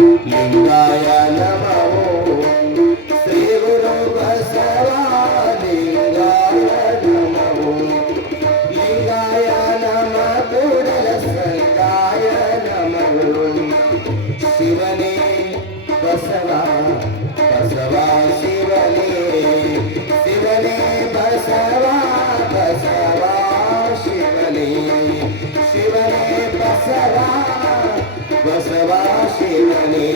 ಲಿಂಗಾಯ ನಮೋ ಶ್ರೀ ಗುರು ಬಸವ ಲಿಂಗಾಯ ನಮೋ ಲಿಂಗಾಯ ನಮ ಕೂಡಲ ಸಂಗಾಯ ನಮೋ ಶಿವನೇ ಬಸವ ಬಸವ ಶಿವನೇ ಶಿವನೇ ಬಸವ ಬಸವ ಶಿವನೇ ಶಿವನೇ ಬಸವ बसवा शिवने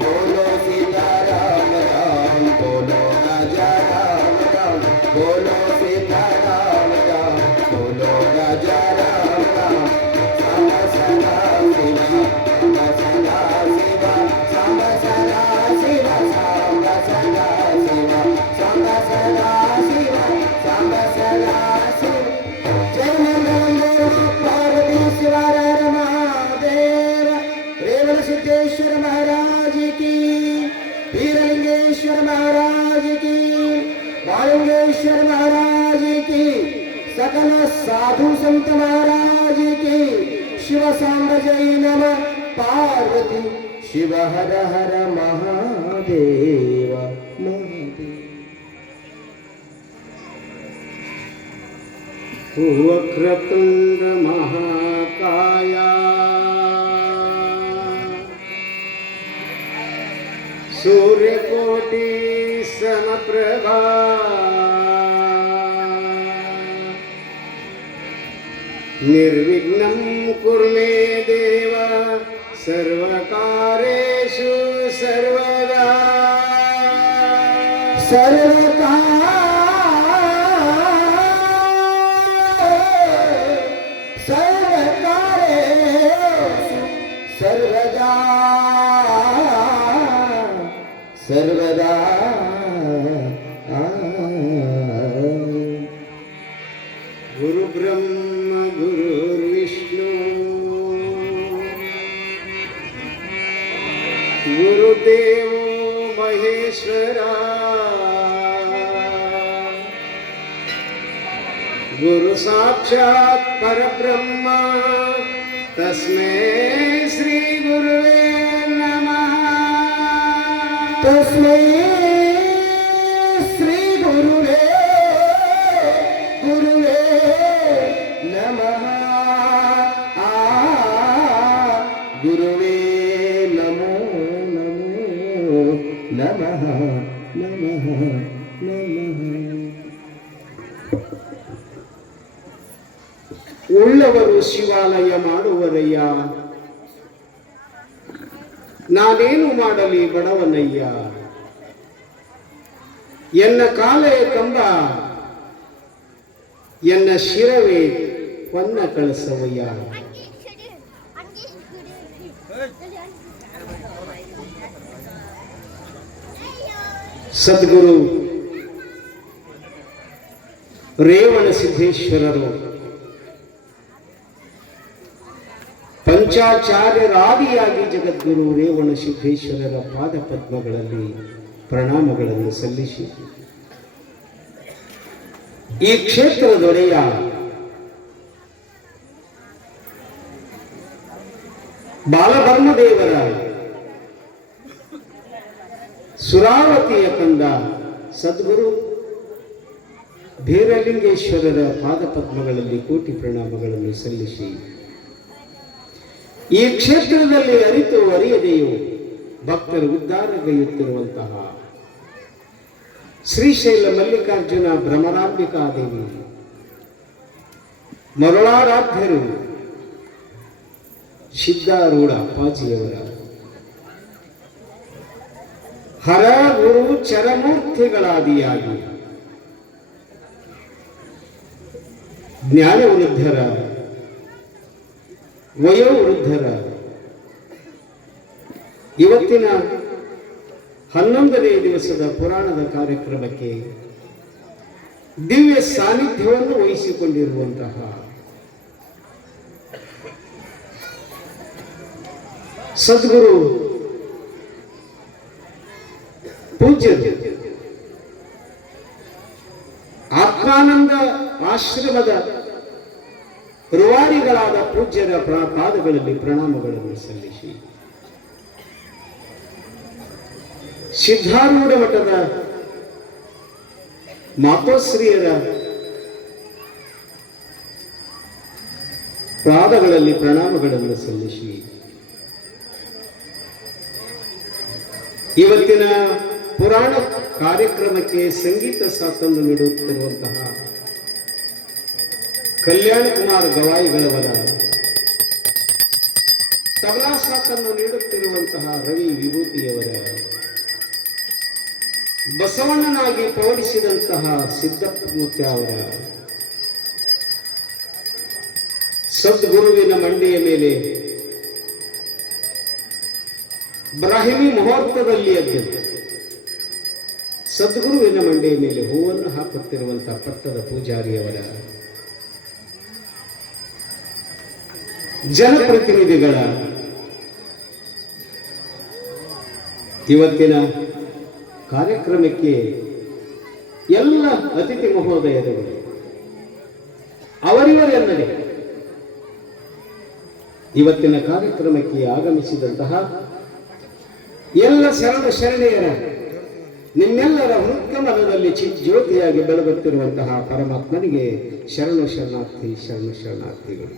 बोलो सीताराम राम बोलो राजा राम राम बोलो सीताराम राम बोलो राजा राम राम सांब सदा शिवा सांब सदा शिवा सांब सदा शिवा सांब सदा शिवा सांब सदा शिवा जय मंगल पार्वतीश्वर सिद्धेश्वर महाराज की वीरलिंगेश्वर महाराज की बालुंगेश्वर महाराज की सकल साधु संत महाराज की शिव सांब जय नमः पार्वती शिव हर हर महादेव वक्रतुंड महाकाया सूर्यकोटि समप्रभा निर्विघ्नं कुरु मे देव सर्वकार्येषु सर्वदा सर्वदा सर्वदा गुरु ब्रह्म गुरुर्विष्णु गुरुदेव महेश्वरा गुरु साक्षात् परब्रह्म तस्मै श्री गुरुवे नमः तस्मै श्री गुरुवे नमः गुरुवे नमो नमो नमः नमः नमः ಉಳ್ಳವರು ಶಿವಾಲಯ ಮಾಡುವರಯ್ಯ ನಾನೇನು ಮಾಡಲಿ ಬಡವನಯ್ಯ ಎನ್ನ ಕಾಲೇ ಕಂಬ ಎನ್ನ ಶಿರವೇ ಹೊನ್ನ ಕಳಸವಯ್ಯ ಸದ್ಗುರು ರೇವಣ ಸಿದ್ದೇಶ್ವರರು ಪಂಚಾಚಾರ್ಯರಾದಿಯಾಗಿ ಜಗದ್ಗುರು ರೇವಣ ಸಿದ್ದೇಶ್ವರರ ಪಾದ ಪದ್ಮಗಳಲ್ಲಿ ಪ್ರಣಾಮಗಳನ್ನು ಸಲ್ಲಿಸಿ ಈ ಕ್ಷೇತ್ರದೊಡೆಯ ಬಾಲಧರ್ಮದೇವರ ಸುರಾವತಿಯ ಕಂದ ಸದ್ಗುರು ಬೀರಲಿಂಗೇಶ್ವರರ ಪಾದಪದ್ಮಗಳಲ್ಲಿ ಕೋಟಿ ಪ್ರಣಾಮಗಳನ್ನು ಸಲ್ಲಿಸಿ ಈ ಕ್ಷೇತ್ರದಲ್ಲಿ ಅರಿತು ಅರಿಯದೆಯೂ ಭಕ್ತರು ಉದ್ಧಾರಗೈಯುತ್ತಿರುವಂತಹ ಶ್ರೀಶೈಲ ಮಲ್ಲಿಕಾರ್ಜುನ ಭ್ರಮರಾಂಬಿಕಾದೇವಿ ಮರುಳಾರಾಧ್ಯರು ಸಿದ್ಧಾರೂಢ ಅಪ್ಪಾಜಿಯವರ ಹರ ಗುರು ಚರಮೂರ್ತಿಗಳಾದಿಯಾಗಿ ಜ್ಞಾನವೃದ್ಧರ ವಯೋವೃದ್ಧರ ಇವತ್ತಿನ 11ನೇ ದಿವಸದ ಪುರಾಣದ ಕಾರ್ಯಕ್ರಮಕ್ಕೆ ದಿವ್ಯ ಸಾನ್ನಿಧ್ಯವನ್ನು ವಹಿಸಿಕೊಂಡಿರುವಂತಹ ಸದ್ಗುರು ಪೂಜ್ಯರು ಆತ್ಮಾನಂದ ಆಶ್ರಮದ ರೂವಾರಿಗಳಾದ ಪೂಜ್ಯರ ಪಾದಗಳಲ್ಲಿ ಪ್ರಣಾಮಗಳನ್ನು ಸಲ್ಲಿಸಿ ಸಿದ್ಧಾರೂಢ ಮಠದ ಮಾತೋಶ್ರೀಯರ ಪಾದಗಳಲ್ಲಿ ಪ್ರಣಾಮಗಳನ್ನು ಸಲ್ಲಿಸಿ ಇವತ್ತಿನ ಪುರಾಣ ಕಾರ್ಯಕ್ರಮಕ್ಕೆ ಸಂಗೀತ ಸಾಥನ್ನು ನೀಡುತ್ತಿರುವಂತಹ ಕಲ್ಯಾಣ ಕುಮಾರ್ ಗವಾಯಿಗಳವರ, ತಬಲಾ ಸಾಥನ್ನು ನೀಡುತ್ತಿರುವಂತಹ ರವಿ ವಿಭೂತಿಯವರ, ಬಸವಣ್ಣನಾಗಿ ಪೌಡಿಸಿದಂತಹ ಸಿದ್ದಪ್ಪಮೂರ್ತಿ ಅವರ, ಸದ್ಗುರುವಿನ ಮಂಡಿಯ ಮೇಲೆ ಬ್ರಾಹ್ಮಿ ಮುಹೂರ್ತದಲ್ಲಿ ಎದ್ದು ಸದ್ಗುರುವಿನ ಮಂಡಿಯ ಮೇಲೆ ಹೂವನ್ನು ಹಾಕುತ್ತಿರುವಂತಹ ಪಟ್ಟದ ಪೂಜಾರಿಯವರ, ಜನಪ್ರತಿನಿಧಿಗಳ, ಇವತ್ತಿನ ಕಾರ್ಯಕ್ರಮಕ್ಕೆ ಎಲ್ಲ ಅತಿಥಿ ಮಹೋದಯರುಗಳು ಅವರಿವರೆಲ್ಲರೇ ಇವತ್ತಿನ ಕಾರ್ಯಕ್ರಮಕ್ಕೆ ಆಗಮಿಸಿದಂತಹ ಎಲ್ಲ ಶರಣ ಶರಣೆಯರ, ನಿಮ್ಮೆಲ್ಲರ ಹೃತ್ಕಮಲದಲ್ಲಿ ಜ್ಯೋತಿಯಾಗಿ ಬೆಳಗುತ್ತಿರುವಂತಹ ಪರಮಾತ್ಮನಿಗೆ ಶರಣು ಶರಣಾರ್ಥಿ, ಶರಣು ಶರಣಾರ್ಥಿಗಳು.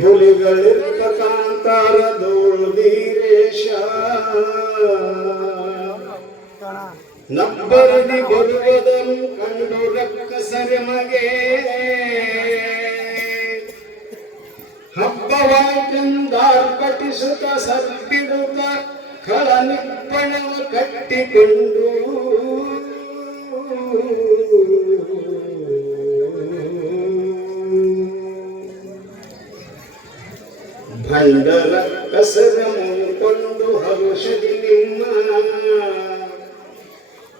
ಪುಲಿಗಳಿರ್ತ ಕಾಂತಾರ ದೋಳೀರೇಶ ನಬ್ಬರದಿ ಬರುವುದನ್ನು ಕಂಡು ರಕ್ಕಸರೆಮಗೆ ಹಬ್ಬವಾಟೆಂದಾರ್ಪಟಿಸುತ್ತ ಸಬ್ಬಿಡುತ್ತ ಖಳ ನಿಪ್ಪಣವ ಕಟ್ಟಿಕೊಂಡು ಭಂಡರ ಕಸರ ಮೂಕೊಂಡು ಹರುಷದಿ ನಿಮ್ಮ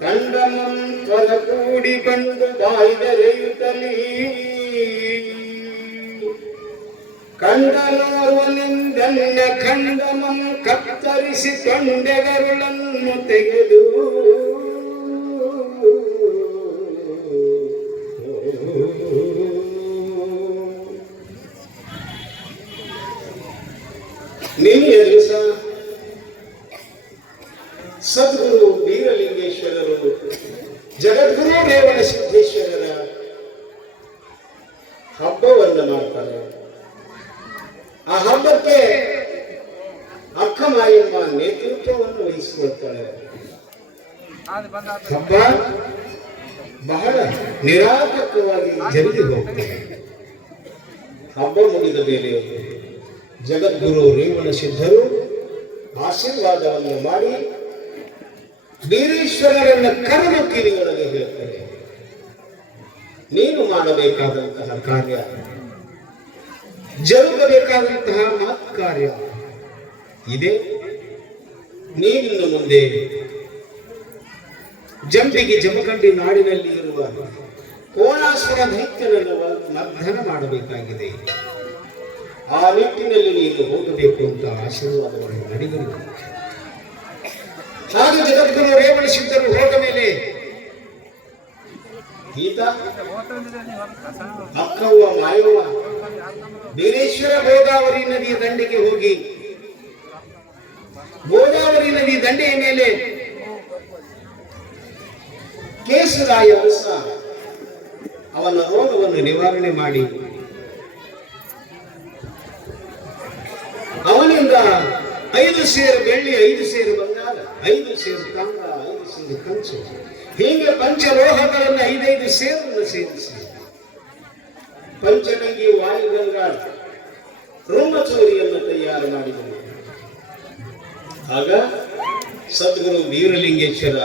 ಕಂಡ ಮಂತ್ರ ಕೂಡಿ ಬಂದು ಬಾಯ್ದರೆಯುತ್ತಲೀ ಕಂಡನೋರ್ವನಿಂದನ್ನ ಖಂಡಮಂ ಕತ್ತರಿಸಿ ತೊಂಡೆಗರುಳನ್ನು ತೆಗೆದು ನೀನು ಸದ್ಗುರು ಬೀರಲಿಂಗೇಶ್ವರರು, ಜಗದ್ಗುರು ರೇವಣ ಸಿದ್ದೇಶ್ವರರ ಹಬ್ಬವನ್ನು ಮಾಡ್ತಾರೆ. ಆ ಹಬ್ಬಕ್ಕೆ ಅಕ್ಕ ಮಾಯಮ್ಮ ನೇತೃತ್ವವನ್ನು ವಹಿಸಿಕೊಳ್ತಾಳೆ. ಹಬ್ಬ ಬಹಳ ನಿರಾತಕವಾಗಿ ಜರುಗಿ ಹೋಗ್ತದೆ. ಹಬ್ಬ ಮುಗಿದ ಮೇಲೆ ಜಗದ್ಗುರು ರೇವಣ ಸಿದ್ಧರು ಆಶೀರ್ವಾದವನ್ನು ಮಾಡಿ ಬೀರೇಶ್ವರರನ್ನ ಕರೆದು ಕಿವಿಯೊಳಗೆ ಹೇಳ್ತಾರೆ, ನೀನು ಮಾಡಬೇಕಾದಂತಹ ಕಾರ್ಯ, ಜರುಗಬೇಕಾದಂತಹ ಮಾತ್ ಕಾರ್ಯ ಇದೆ. ನೀನಿನ್ನು ಮುಂದೆ ಜಂಬಿಗೆ ಜಮಖಂಡಿ ನಾಡಿನಲ್ಲಿ ಇರುವ ಕೋಣಾಸುರ ದೈತ್ಯನನ್ನು ಮರ್ದನ ಮಾಡಬೇಕಾಗಿದೆ. ಆ ನಿಟ್ಟಿನಲ್ಲಿ ನೀನು ಹೋಗಬೇಕು ಅಂತ ಆಶೀರ್ವಾದವನ್ನು ನಡೆದರು. ಹಾಗೆ ಜಗದ್ಗುರು ರೇವಣ ಸಿದ್ಧರು ಹೋದ ಮೇಲೆ ಈತ ಅಕ್ಕವ್ವ ಮಾಯವ್ವ ಬೀರೇಶ್ವರ ಗೋದಾವರಿ ನದಿಯ ದಂಡೆಗೆ ಹೋಗಿ ಗೋದಾವರಿ ನದಿ ದಂಡೆಯ ಮೇಲೆ ಕೇಸರಾಯ ಹೊಸ ಅವನ ರೋಗವನ್ನು ನಿವಾರಣೆ ಮಾಡಿ ಅವನಿಂದ 5 ಸೇರು ಬೆಳ್ಳಿ, 5 ಸೇರು ಬಂಗಾರ, 5 ಸೇರು ತಾಮ್ರ, 5 ಸೇರು ಕಂಚು, ಹೀಗೆ ಪಂಚಲೋಹಗಳನ್ನು 5 ಸೇರನ್ನು ಸೇರಿಸಿ ಪಂಚಗಂಗಿ ವಾಯುಗಂಗಾ ರೋಮಚೂರಿಯನ್ನು ತಯಾರು ಮಾಡಿದರು. ಆಗ ಸದ್ಗುರು ವೀರಲಿಂಗೇಶ್ವರ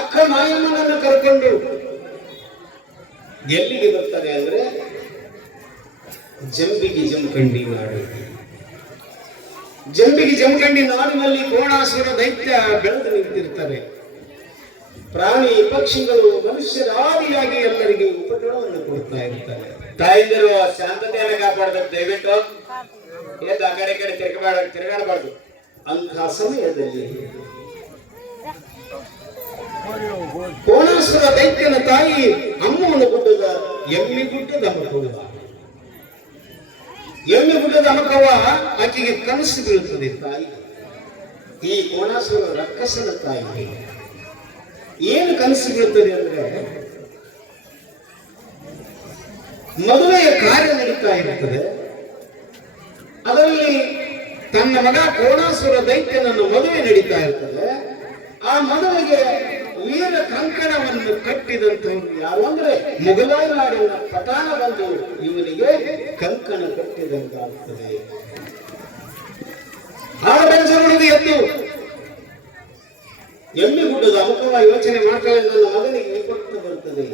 ಅಕ್ಕ ಮಾಯಮ್ಮನನ್ನು ಕರ್ಕೊಂಡು ಎಲ್ಲಿಗೆ ಬರ್ತಾರೆ ಅಂದ್ರೆ ಜಂಬಿಗೆ ಜಮಖಂಡಿ ನಾಡು. ಜಂಬಿಗೆ ಜಮಖಂಡಿ ನಾಡಿನಲ್ಲಿ ಕೋಣಾಸುರ ದೈತ್ಯ ಬೆಳೆದು ನಿಂತಿರ್ತಾರೆ. ಪ್ರಾಣಿ ಪಕ್ಷಿಗಳು ಮನುಷ್ಯರಾದಿಯಾಗಿ ಎಲ್ಲರಿಗೆ ಉಪಟಳವನ್ನು ಕೊಡ್ತಾ ಇರ್ತಾರೆ. ತಾಯಿಂದಿರು ಶಾಂತತೆಯನ್ನು ಕಾಪಾಡಬೇಕು. ದಯವಿಟ್ಟು ಎದ್ದು ಆ ಕಡೆ ಈ ಕಡೆ ತಿರುಗಾಡಬಾರ್ದು. ಅಂತಹ ಸಮಯದಲ್ಲಿ ಕೋಣಾಸುರ ದೈತ್ಯನ ತಾಯಿ ಅಮ್ಮನ ಗುಡ್ಡದ ಎಮ್ಮಿಗುಡ್ಡದ ಅಮಕವ್ವ, ಎಮ್ಮಿಗುಡ್ಡದ ಅಮಕವ್ವ ಆಕೆಗೆ ಕನಸು ಬೀಳುತ್ತದೆ. ತಾಯಿ ಈ ಕೋಣಾಸುರ ರಕ್ಕಸನ ತಾಯಿ ಏನು ಕನಸು ಬೀಳುತ್ತದೆ ಅಂದ್ರೆ, ಮದುವೆಯ ಕಾರ್ಯ ನಡೀತಾ ಇರುತ್ತದೆ. ಅದರಲ್ಲಿ ತನ್ನ ಮಗ ಕೋಣಾಸುರ ದೈತ್ಯನನ್ನು ಮದುವೆ ನಡೀತಾ ಇರ್ತದೆ. ಆ ಮದುವೆಗೆ ವೀರ ಕಂಕಣವನ್ನು ಕಟ್ಟಿದಂಥವ್ರು ಯಾರು ಅಂದ್ರೆ ಮೊಘಲಾಯ ನಾಡಿನ ಪಠಾಣ ಬಂದು ಇವನಿಗೆ ಕಂಕಣ ಕಟ್ಟಿದಂತಾಗುತ್ತದೆ. ಆಡಬೆಂಚರುಳಿಗೆ ಎದ್ದು ಎಮ್ಮಿಗುಡ್ಡದ ಅಮಕವ್ವ ಯೋಚನೆ ಮಾಡ್ತಾಳೆ, ನನ್ನ ಮಗನಿಗೆ ವಿಪತ್ತು ಬರ್ತದೆ.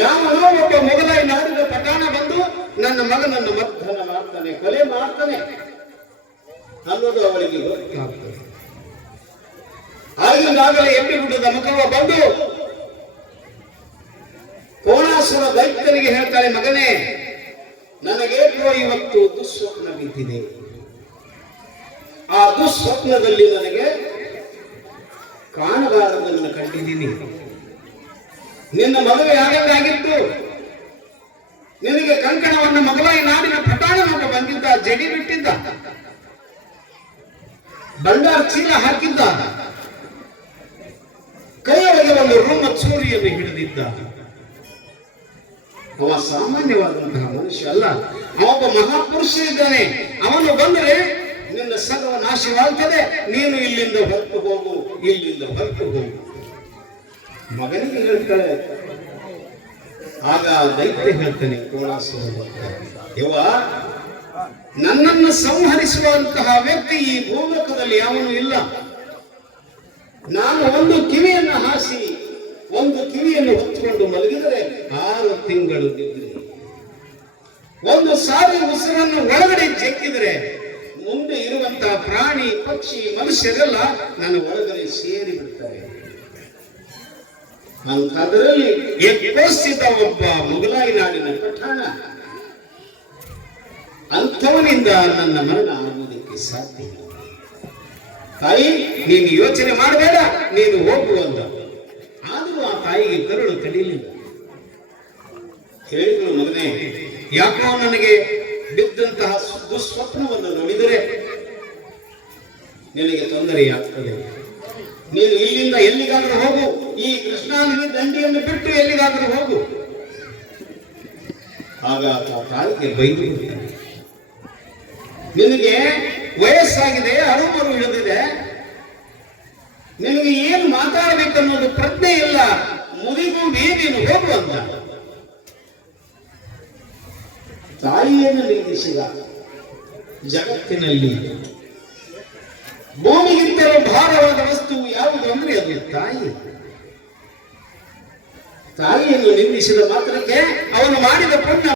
ಯಾವನೋ ಒಬ್ಬ ಮೊಘಲಾಯ ನಾಡಿನ ಪಠಾಣ ಬಂದು ನನ್ನ ಮಗನನ್ನು ಮರ್ದನ ಮಾಡ್ತಾನೆ, ಕೊಲೆ ಮಾಡ್ತಾನೆ ಅನ್ನೋದು ಅವಳಿಗೆ ಗೊತ್ತಾಗ್ತದೆ. ಆಗಿಂದಾಗಲೇ ಎಮ್ಮಿಗುಡ್ಡದ ಅಮಕವ್ವ ಬಂದು ಕೋಣಾಸುರ ದೈತ್ಯನಿಗೆ ಹೇಳ್ತಾಳೆ, ಮಗನೇ ನನಗೇಕೋ ಇವತ್ತು ದುಸ್ವಪ್ನ ಬಿದ್ದಿದೆ. ಆ ದುಸ್ವಪ್ನದಲ್ಲಿ ನನಗೆ ಕಾಣಬಾರದನ್ನು ಕಂಡಿದ್ದೀನಿ. ನಿನ್ನ ಮದುವೆ ಆಗಬೇಕಾಗಿತ್ತು. ನಿನಗೆ ಕಂಕಣವನ್ನು ಮೊಘಲಾಯ ನಾಡಿನ ಪಠಾಣನೊಬ್ಬ ಬಂದಿದ್ದ, ಜಡಿ ಬಿಟ್ಟಿದ್ದ, ಬಂಗಾರ ಚೀಲ ಹಾಕಿದ್ದ, ಕೈಯೊಳಗೆ ಒಂದು ರೋಮ ಚೂರಿಯನ್ನು ಹಿಡಿದಿದ್ದ. ಅವ ಸಾಮಾನ್ಯವಾದಂತಹ ಮನುಷ್ಯ ಅಲ್ಲ, ಅವೊಬ್ಬ ಮಹಾಪುರುಷ ಇದ್ದಾನೆ. ಅವನು ಬಂದರೆ ನಿನ್ನ ಸರ್ವ ನಾಶವಾಗ್ತದೆ, ನೀನು ಇಲ್ಲಿಂದ ಹೊರಟು ಹೋಗು, ಇಲ್ಲಿಂದ ಹೊರಟು ಹೋಗು. ಮಗನಿಗೆ ಹೇಳ್ತಾಳೆ. ಆಗ ದೈತ್ಯ ಹೇಳ್ತಾನೆ ಕೋಣಾಸುರ, ಯವ್ವ ನನ್ನನ್ನು ಸಂಹರಿಸುವಂತಹ ವ್ಯಕ್ತಿ ಈ ಭೂಲೋಕದಲ್ಲಿ ಯಾವನು ಇಲ್ಲ. ನಾನು ಒಂದು ಕಿವಿಯನ್ನು ಹಾಸಿ ಒಂದು ಕಿವಿಯನ್ನು ಹೊತ್ತುಕೊಂಡು ಮಲಗಿದರೆ 6 ತಿಂಗಳು ನಿದ್ರೆ. ಒಂದು ಸಾರಿ ಉಸಿರನ್ನು ಒಳಗಡೆ ಜೆಕ್ಕಿದರೆ ಮುಂದೆ ಇರುವಂತಹ ಪ್ರಾಣಿ ಪಕ್ಷಿ ಮನುಷ್ಯರೆಲ್ಲ ನನ್ನ ಒಳಗಡೆ ಸೇರಿ ಬಿಡ್ತಾರೆ. ಅಂತದರಲ್ಲಿ ಎಪ್ಪೋಸ್ಥಿತ ಒಬ್ಬ ಮೊಘಲಾಯ ನಾಡಿನ ಪಠಾಣ, ಅಂಥವನಿಂದ ನನ್ನ ಮರಣ ಆಗುವುದಕ್ಕೆ ಸಾಧ್ಯ ಇಲ್ಲ. ತಾಯಿ ನೀನು ಯೋಚನೆ ಮಾಡಬೇಡ, ನೀನು ಹೋಗುವಂತ. ಆದರೂ ಆ ತಾಯಿಗೆ ಕರುಳು ತಡೀಲಿಲ್ಲ. ಹೇಳಿದ್ರು, ಮಗನೇ ಯಾಕೋ ನನಗೆ ಬಿದ್ದಂತಹ ದುಸ್ವಪ್ನವನ್ನು ನೋಡಿದರೆ ನಿನಗೆ ತೊಂದರೆಯಾಗ್ತದೆ. ನೀನು ಇಲ್ಲಿಂದ ಎಲ್ಲಿಗಾದರೂ ಹೋಗು, ಈ ಕೃಷ್ಣಾ ನದಿ ದಂಡಿಯನ್ನು ಬಿಟ್ಟು ಎಲ್ಲಿಗಾದರೂ ಹೋಗು. ಆಗ ಆ ತಾಯಿಗೆ ಬೈದು, ನಿನಗೆ ವಯಸ್ಸಾಗಿದೆ, ಅರುಮರು ಇಳಿದಿದೆ, ನಿನಗೆ ಏನು ಮಾತಾಡಬೇಕನ್ನೋದು ಪ್ರಜ್ಞೆ ಇಲ್ಲ, ಮುಗಿಗೂಡಿ ನೀನು ಹೋಗು ಅಂತ ತಾಯಿಯನ್ನು ನಿಂದಿಸಿದ. ಜಗತ್ತಿನಲ್ಲಿ ಭೂಮಿಗಿಂತಲೂ ಭಾರವಾದ ವಸ್ತು ಯಾವುದು ಅಂದ್ರೆ ಅದು ತಾಯಿ. ತಾಯಿಯನ್ನು ನಿಂದಿಸಿದ ಮಾತ್ರಕ್ಕೆ ಅವನು ಮಾಡಿದ ಪುಣ್ಯ